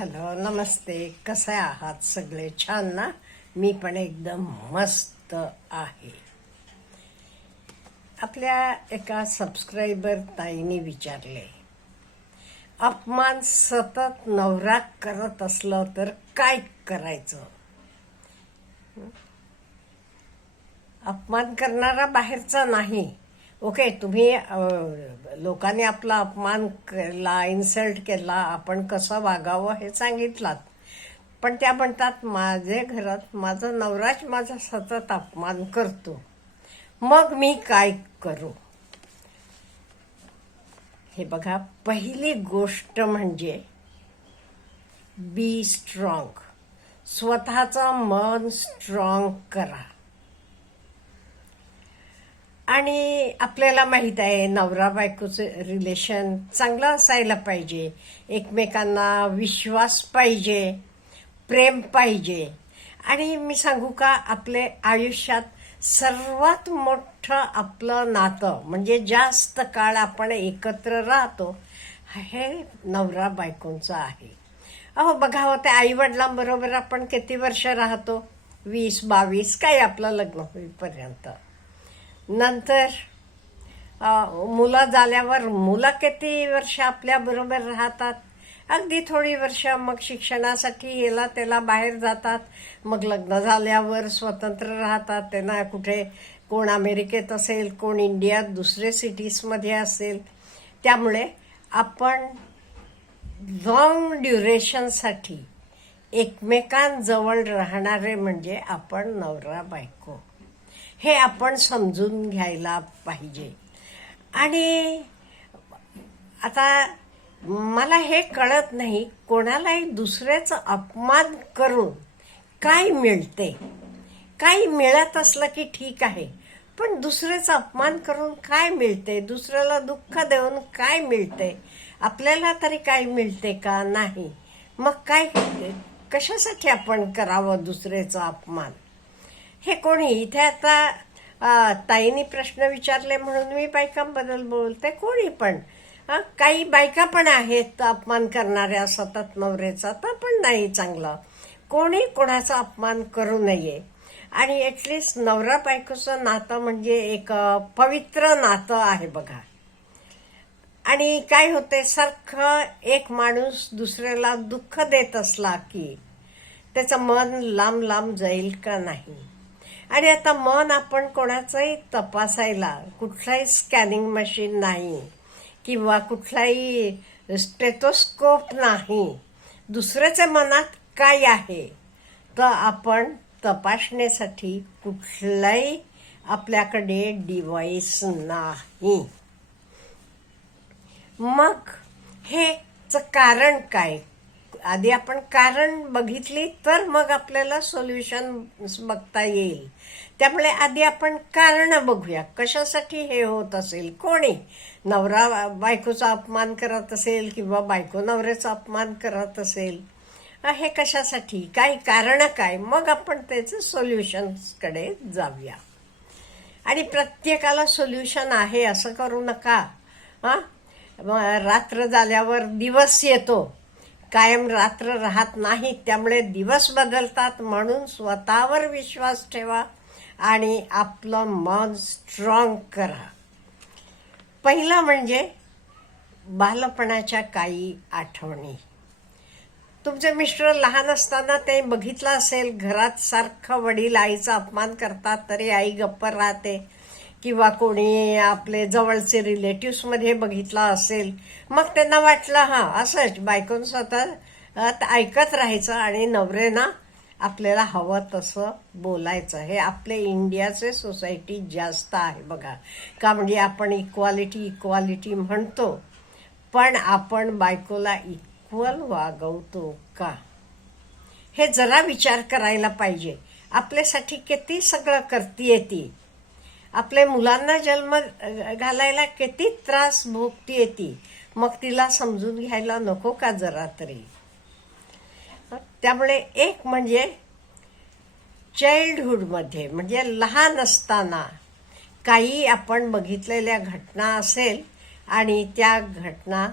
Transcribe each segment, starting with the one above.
Hello, नमस्ते. कसे आहात सगळे? छान ना? मी पण एकदम मस्त आहे. आपल्या एका सबस्क्रायबर ताईने विचारले, अपमान सतत नवरा करत असलं तर काय करायचं? अपमान करणारा बाहेरचा नाही. ओके, तुम्ही लोकांनी आपला अपमान केला, इन्सल्ट केला, आपण कसं वागावं हे सांगितलात. पण त्या म्हणतात, माझे घरात माझा नवराच माझा सतत अपमान करतो, मग मी काय करू? हे बघा, पहिली गोष्ट म्हणजे बी स्ट्रॉंग. स्वतःचं मन स्ट्रॉंग करा. आणि आपल्याला माहीत आहे, नवरा बायकोचं रिलेशन चांगलं असायला पाहिजे, एकमेकांना विश्वास पाहिजे, प्रेम पाहिजे. आणि मी सांगू का, आपले आयुष्यात सर्वात मोठं आपलं नातं म्हणजे जास्त काळ आपण एकत्र राहतो, हे नवरा बायकोंचं आहे. अहो बघा, होते आईवडिलांबरोबर आपण किती वर्ष राहतो? 20-22, काय आपलं लग्न होईपर्यंत. नंतर मुलं झाल्यावर मुलं किती वर्ष आपल्याबरोबर राहतात? अगदी थोडी वर्ष. मग शिक्षणासाठी याला त्याला बाहेर जातात. मग लग्न झाल्यावर स्वतंत्र राहतात. त्यांना कुठे, कोण अमेरिकेत असेल, कोण इंडियात दुसरे सिटीजमध्ये असेल. त्यामुळे आपण लॉंग ड्युरेशनसाठी एकमेकांजवळ राहणारे म्हणजे आपण नवरा बायको, हे आपण समजून घ्यायला पाहिजे. आणि आता मला हे कळत नाही, कोणालाही दुसऱ्याचा अपमान करून काय मिळते? काही मिळत असलं की ठीक आहे, पण दुसऱ्याचा अपमान करून काय मिळते? दुसऱ्याला दुःख देऊन काय मिळते? आपल्याला तरी काय मिळते का? नाही. मग काय, कशासाठी आपण करावं दुसऱ्याचा अपमान? हे कोणी इथे आता ताईंनी प्रश्न विचारले म्हणून मी बायकांबद्दल बोलते. कोणी पण, काही बायका पण आहेत अपमान करणाऱ्या सतत नवऱ्याचा, तर पण नाही चांगलं. कोणी कोणाचा अपमान करू नये. आणि ॲटलिस्ट नवरा बायकोचं नातं म्हणजे एक पवित्र नातं आहे बघा. आणि काय होते, सारखं एक माणूस दुसऱ्याला दुःख देत असला की त्याचं मन लांब लांब जाईल का नाही? आणि आता मन आपण कोणाचंही तपासायला कुठलाही स्कॅनिंग मशीन नाही किंवा कुठलाही स्टेथोस्कोप नाही. दुसऱ्याच्या मनात काय आहे तर आपण तपासण्यासाठी कुठलाही आपल्याकडे डिव्हाइस नाही. मग हेच कारण काय? आधी आपण कारण बघितली तर मग आपल्याला सोल्युशन बघता येईल. त्यामुळे आधी आपण कारण बघूया, कशासाठी हे होत असेल. कोणी नवरा बायकोचा अपमान करत असेल किंवा बायको नवऱ्याचा अपमान करत असेल, हे कशासाठी, काय कारण काय? मग आपण त्याचं सोल्युशन्सकडे जाऊया. आणि प्रत्येकाला सोल्युशन आहे असं करू नका. रात्र झाल्यावर दिवस येतो, कायम रात्र राहत नाही. त्यामुळे दिवस बदलतात. म्हणून स्वतःवर विश्वास ठेवा आणि आपलं मन स्ट्रॉंग करा. पहिलं म्हणजे बालपणाच्या काही आठवणी. तुमचे मिस्टर लहान असताना ते बघितलं असेल, घरात सारखं वडील आईचा अपमान करतात तरी आई गप्प राहते. किंवा कोणी आपले जवळचे रिलेटिव्समध्ये बघितला असेल, मग त्यांना वाटलं असंच बायकोन स्वतः ऐकत राहायचं आणि नवऱ्यानं आपल्याला हवं तसं बोलायचं. हे आपले इंडियाचे सोसायटी जास्त आहे बघा. का म्हणजे आपण इक्वालिटी म्हणतो, पण आपण बायकोला इक्वल वागवतो का? हे जरा विचार करायला पाहिजे. आपल्यासाठी किती सगळं करतीये ती. आपल्या मुलांना जन्म घालायला किती त्रास भोगतीये ती. मग तिला समजून घ्यायला नको का जरा तरी? त्यामुळे एक म्हणजे चाइल्डहुडमध्ये म्हणजे लहान असताना काही आपण बघितलेल्या घटना असेल आणि त्या घटना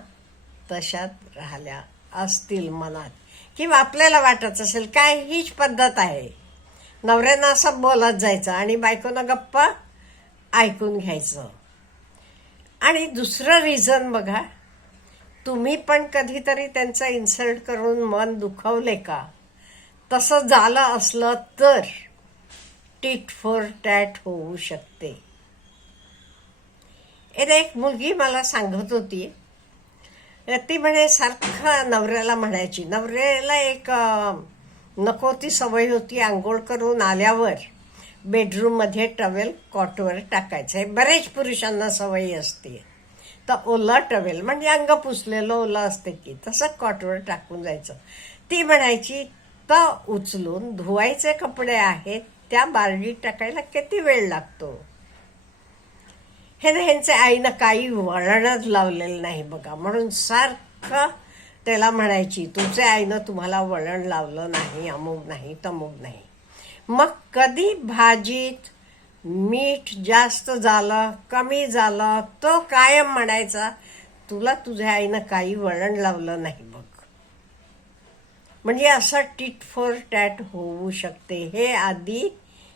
तशात राहिल्या असतील मनात, किंवा आपल्याला वाटत असेल काय हीच पद्धत आहे, नवऱ्यानं असं बोलत जायचं आणि बायकोनं गप्पा ऐकून घ्यायचं. आणि दुसरं रिझन बघा, तुम्ही पण कधीतरी त्यांचं इन्सल्ट करून मन दुखवले का? तसं झालं असलं तर टिट फॉर टॅट होऊ शकते. एक मुलगी मला सांगत होती, ती म्हणे सारखं नवऱ्याला म्हणायची, नवऱ्याला एक नको ती सवय होती, आंघोळ करून आल्यावर बेडरूममध्ये टवेल कॉटवर टाकायचं. बरेच पुरुषांना सवयी असते. तर ओला टवेल म्हणजे अंग पुसलेलं ओलं असते की, तसं कॉटवर टाकून जायचं. ती म्हणायची तर उचलून धुवायचे कपडे आहेत त्या बारडीत टाकायला किती वेळ लागतो. ह्यांचे आईनं काही वळणच लावलेलं नाही बघा, म्हणून सारखं त्याला म्हणायची तुमच्या आईनं तुम्हाला वळण लावलं नाही, अमुक नाही तमुक नाही. मग कधी भाजीत मीठ जास्त झालं कमी झालं तो कायम म्हणायचा तुला तुझ्या आईनं काही वळण लावलं नाही बघ. म्हणजे असं टिट फॉर टॅट होऊ शकते. हे आधी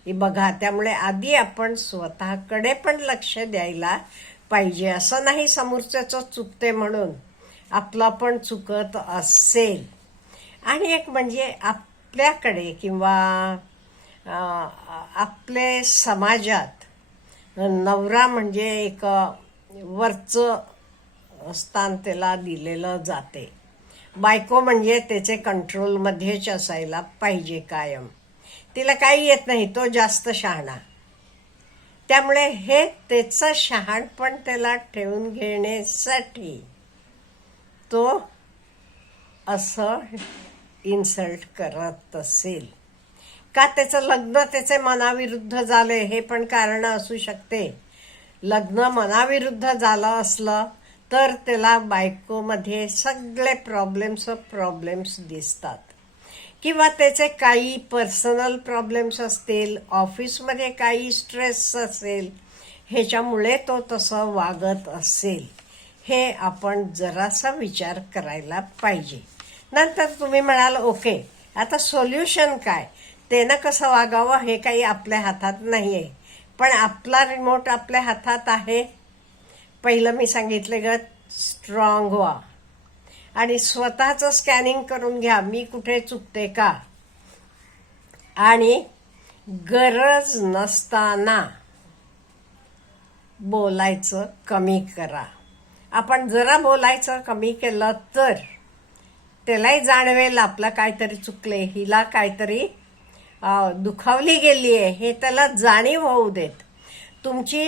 बघा, त्यामुळे आधी आपण स्वतःकडे पण लक्ष द्यायला पाहिजे. असं नाही समोरच्याचं चुकते म्हणून आपला पण चुकत असेल. आणि एक म्हणजे आपल्याकडे किंवा आपले समाजात नवरा म्हणजे एक वरचं स्थान त्याला दिलेलं जाते. बायको म्हणजे त्याचे कंट्रोलमध्येच असायला पाहिजे कायम. तिला काही येत नाही, तो जास्त शहाणा. त्यामुळे हे त्याचं शहाणपण त्याला ठेवून घेण्यासाठी तो असं इन्सल्ट करत असेल. का त्याचं लग्न त्याचे मनाविरुद्ध झाले हे पण कारण असू शकते. लग्न मनाविरुद्ध झालं असलं तर त्याला बायकोमध्ये सगळे प्रॉब्लेम्स दिसतात. किंवा त्याचे काही पर्सनल प्रॉब्लेम्स असतील, ऑफिसमध्ये काही स्ट्रेस असेल, ह्याच्यामुळे तो तसं वागत असेल. हे आपण जरासा विचार करायला पाहिजे. नंतर तुम्ही म्हणाल ओके आता सोल्युशन काय, त्यानं कसं वागावं हे काही आपल्या हातात नाही आहे. पण आपला रिमोट आपल्या हातात आहे. पहिलं मी सांगितले ग, स्ट्रॉंग व्हा आणि स्वतःचं स्कॅनिंग करून घ्या, मी कुठे चुकते का. आणि गरज नसताना बोलायचं कमी करा. आपण जरा बोलायचं कमी केलं तर त्यालाही जाणवेल आपलं काहीतरी चुकले, हिला काहीतरी दुखावली गेली आहे हे त्याला जाणीव होऊ देत. तुमची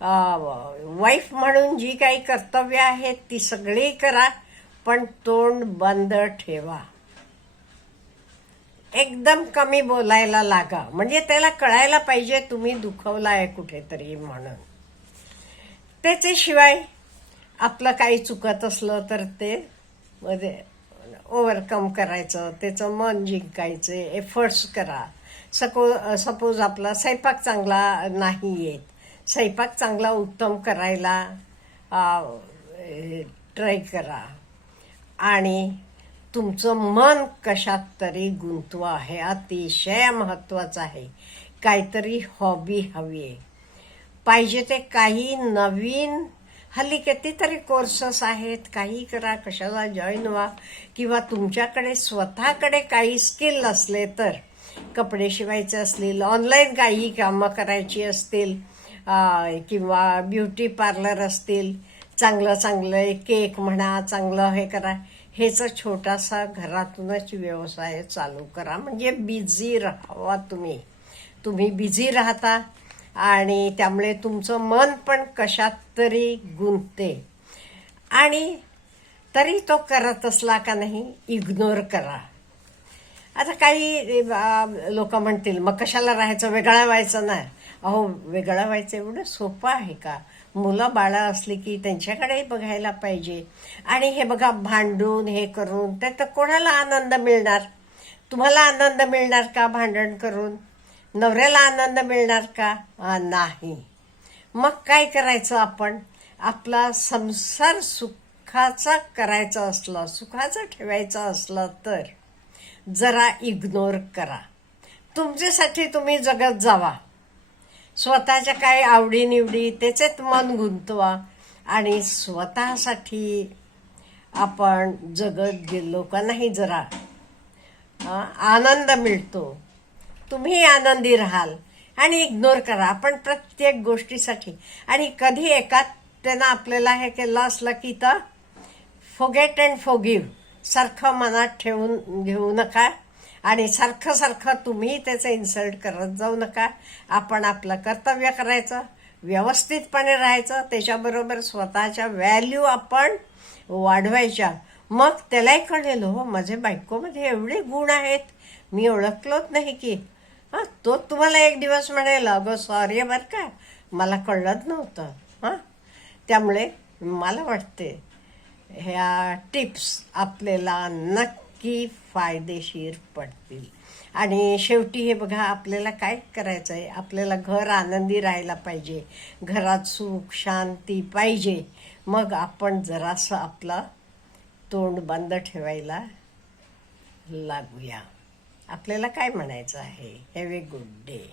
वाईफ म्हणून जी काही कर्तव्य आहेत ती सगळी करा, पण तोंड बंद ठेवा. एकदम कमी बोलायला लागा, म्हणजे त्याला कळायला पाहिजे तुम्ही दुखवला आहे कुठेतरी म्हणून. त्याच्याशिवाय आपलं काही चुकत असलं तर ते मध्ये ओव्हरकम करायचं, त्याचं मन जिंकायचं, एफर्ट्स करा. सपोज आपला स्वयंपाक चांगला नाही येत, स्वयंपाक चांगला उत्तम करायला ट्राय करा. आणि तुमचं मन कशात तरी गुंतवा, हे अतिशय महत्त्वाचं आहे. काहीतरी हॉबी हवी आहे. पाहिजे ते काही नवीन, हल्ली कितीतरी कोर्सेस आहेत, काही करा, कशाला जॉईन व्हा. किंवा तुमच्याकडे स्वतःकडे काही स्किल असले तर, कपडे शिवायचे असतील, ऑनलाईन काही कामं करायची असतील, किंवा ब्युटी पार्लर असतील, चांगलं केक म्हणा, चांगलं हे करा. ह्याचा छोटासा घरातूनच व्यवसाय चालू करा. म्हणजे बिझी राहावा तुम्ही बिझी राहता आणि त्यामुळे तुमचं मन पण कशात तरी गुंतते. आणि तरी तो करत असला का नाही इग्नोर करा. आता काही लोक म्हणतील मग कशाला राहायचं, वेगळा व्हायचं नाही. अहो वेगळा व्हायचं एवढं सोपं आहे का. मुलं बाळं असली की त्यांच्याकडेही बघायला पाहिजे. आणि हे बघा भांडून हे करून तर कोणाला आनंद मिळणार. तुम्हाला आनंद मिळणार का भांडण करून, नवऱ्याला आनंद मिळणार का, नाही. मग काय करायचं आपण, आपला संसार सुखाचा करायचं असलं, सुखाचं ठेवायचं असलं तर जरा इग्नोर करा. तुमच्यासाठी तुम्ही जगत जावा, स्वतःच्या काही आवडीनिवडी त्याच्यात मन गुंतवा आणि स्वतःसाठी आपण जगत गेलो का नाही जरा आनंद मिळतो, तुम्ही आनंदी राहाल. आणि इग्नोर करा आपण प्रत्येक गोष्टीसाठी. आणि कधी एकात्यानं आपल्याला हे केलं असलं की तर फोगेट अँड फोगिव्ह सारखं मनात ठेवून घेऊ नका आणि सारखं सारखं तुम्ही त्याचं इन्सल्ट करत जाऊ नका. आपण आपलं कर्तव्य करायचं, व्यवस्थितपणे राहायचं, त्याच्याबरोबर स्वतःच्या व्हॅल्यू आपण वाढवायच्या. मग त्यालाही कळेल हो माझ्या बायकोमध्ये एवढे गुण आहेत, मी ओळखलोच नाही की. तो तुम्हाला एक दिवस म्हणेल अगं सॉरी बरं का, मला कळलंच नव्हतं. त्यामुळे मला वाटते ह्या टिप्स आपल्याला नक्की फायदेशीर पडतील. आणि शेवटी हे बघा, आपल्याला काय करायचं आहे, आपल्याला घर आनंदी राहायला पाहिजे, घरात सुख शांती पाहिजे. मग आपण जरासं आपलं तोंड बंद ठेवायला लागूया. आपल्याला काय म्हणायचं आहे. Have a good day.